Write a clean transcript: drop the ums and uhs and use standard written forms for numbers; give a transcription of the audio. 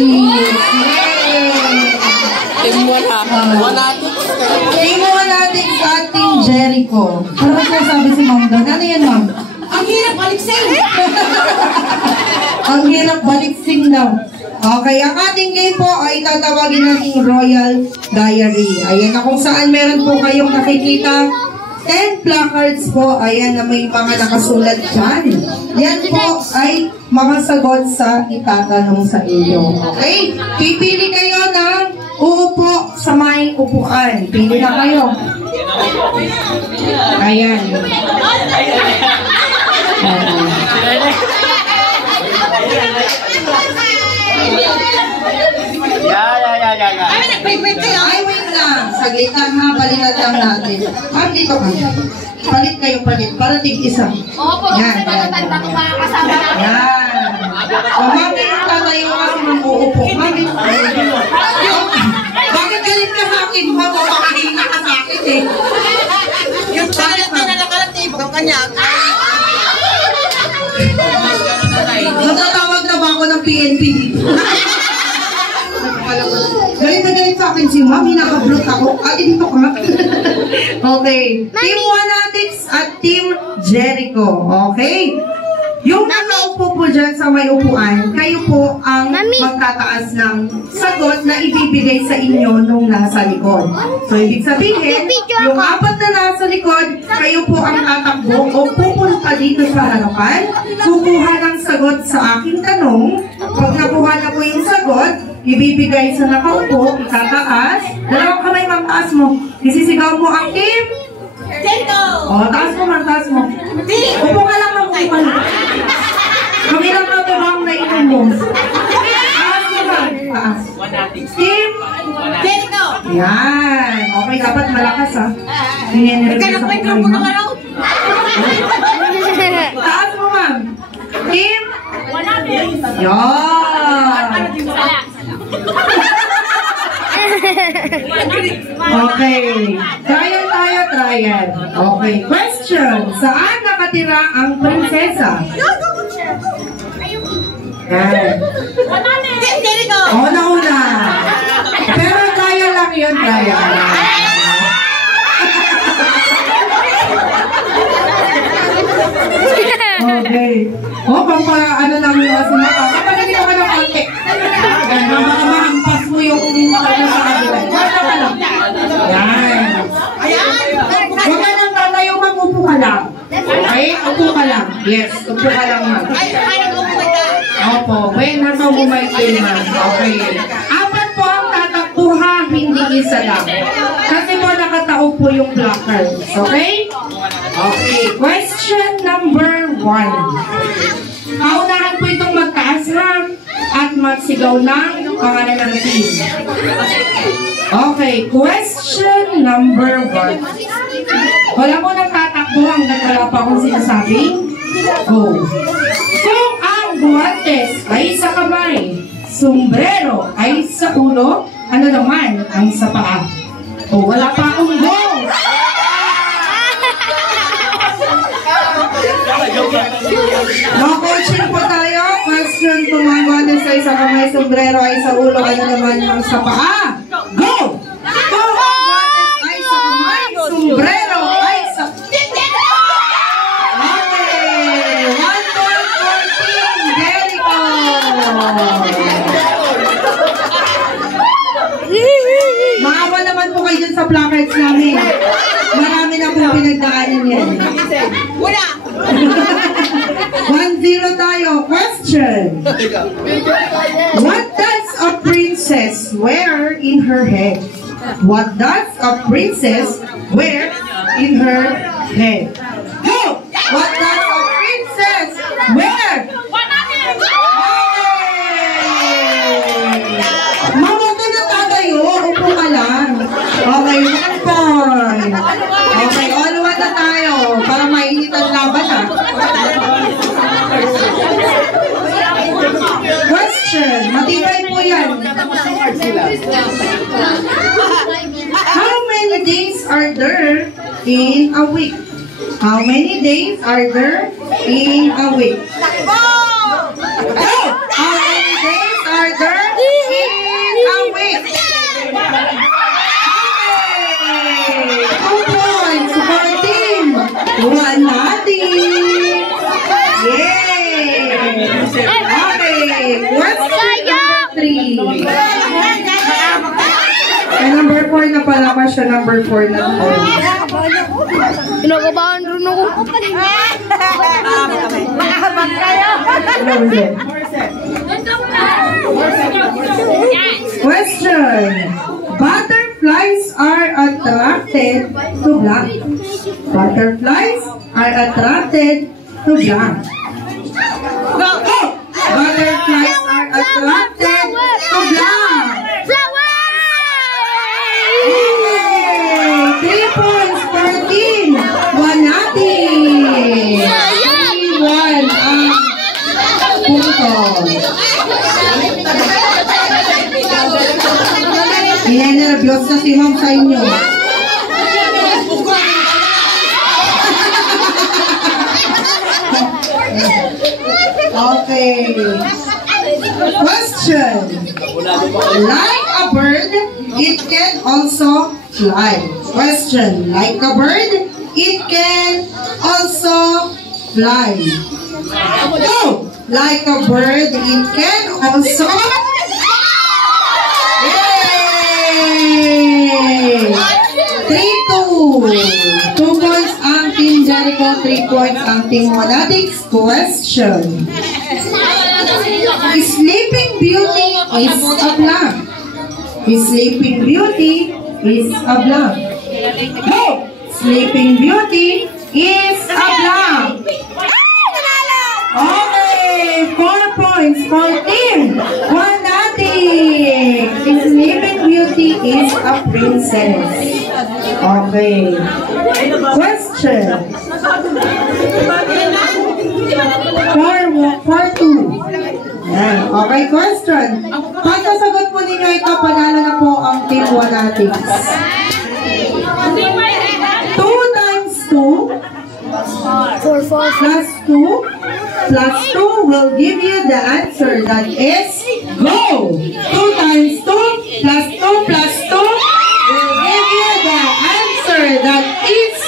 Fanatics. Team 1 ha. Fanatics. Team Fanatics at Team Jericho. Ano ba sabi si Ma'am doon? Ano yan, Ma'am? Ang hirap baliksing! Ang hirap baliksing daw. Okay, ang ating game po ay tatawagin natin Royal Diary. Ayan na kung saan meron po kayong nakikita 10 placards po. Ayan na may mga nakasulat dyan. Yan po ay mga sagot sa itatanong sa inyo. Okay? Pipili kayo ng uupo sa may upuan. Pili na kayo. Ayan. Ay, wait lang. Saglit lang ha. Balitan lang natin. Ma'am, dito ka. Palit kayo, palit. Para tig-isa. Opo, kasi matatanda ko mga kasama namin. Yan. O, ma'am, tatayo kasi ng uupo. Ma'am, bakit galit ka sa akin? Ma'am, mapakahinga ka sa akin eh. Yung palit na nakalatib ang kanya. Natatawag na ba ako ng PNP dito? Galit na galit sa akin si Ma'am, hinakablot ako. Dito ka. Okay. Team Fanatics at Team Jericho. Okay? Yung nakaupo po dyan sa may upuan, kayo po ang magtataas ng sagot na ibibigay sa inyo nung nasa likod. So, ibig sabihin, yung apat na nasa likod, kayo po ang tatakbo o pupunta dito sa harapan, kukuha ng sagot sa aking tanong. Pag nakuha na po yung sagot, ibibigay sa nakaupo, itataas. Dalawang kamay mang taas mo. Isisigaw mo ang team. Jericho! O, taas mo man, taas mo. Upo ka lang, upo ka lang. Kami lang na ito lang na inom mo. Taas mo man, taas. Team. Jericho! Yan. Okay, dapat malakas ha. Ika na po yung grupo ng araw. Taas mo ma'am. Team. Yan. Okay. Trial tayo, trial. Okay. Question. Saan nakatira ang prinsesa? Yan. Jericho! O, nauna. Pero trial lang yun, trial. Okay. O, ano lang yung asinata. Kapag hindi ka ng konti. Yan, mahampas mo yung ano sa kabila. Basta ka lang. Yan. Huwag ka nang tatayo, magupo ka lang. Okay? Upo ka lang. Yes, upo ka lang, ma'am. Opo, when habang bumayti, ma'am. Okay. Apat po ang tatakbuha, hindi isa lang. Kasi po nakatao po yung placards. Okay? Okay. Question number 1. Paunahan po itong magtaas, ma'am, at magsigaw ng pangalan ng team. Okay, question number 1. Wala po nang tatakbo hanggang wala pa akong sinasabing. Go. Kung ang guantes ay sa kamay, sombrero ay sa ulo, ano naman ang sa paa? O, wala pa akong go. No-coaching po tayo. Question kung ang guantes ay sa kamay, sombrero ay sa ulo, ano naman ang sa paa? Go! Kung ang guantes ay sa kamay, sombrero ay sa... Okay! 1 point for Team Jericho! Maawa naman po kayo dyan sa placards namin. Marami na po pinagdaanan yan. Wala! 1-0 tayo. Question. What does a princess wear in her head? What does a princess wear in her head? Go! What does a princess wear? Mama ko na tatayo. Upo ka lang. Okay, 1 point. Okay, all one na tayo. Para mainit ang laban ha. Question. Matibay po yan. How many days are there in a week? How many days are there in a week? Go! How many days are there Question number 3. Ay, number 4 na pala. Question number 4 na po. Kinakabahan rin ako. Mahabang kayo. Question. Butterflies are attracted to black. Butterflies are attracted to black. Go. Butterflies are attracted to black. Flower! Yay! 3 points for team. 1 natin. 3-1 ang punto. Ninenervyos na si ma'am sa inyo. Okay. Question. Like a bird, it can also fly. Question. Like a bird, it can also fly. Go! Like a bird, it can also... Yay! 3-2. 2 points ang Team Jericho, 3 points ang Team Monatics. Question. Sleeping Beauty is a blank. Sleeping Beauty is a blank. Go! Sleeping Beauty is a blank. Okay, 4 points for Team Monatics. Sleeping Beauty is a princess. Okay. Question. 4-2. Yan. Okay, question. Pag nasagot po ninyo ito, panalo na po ang Team Monatics. 2 times 2 plus 2 plus 2 will give you the answer that is go. 2 times 2 plus 2 plus 2 will give you the answer that is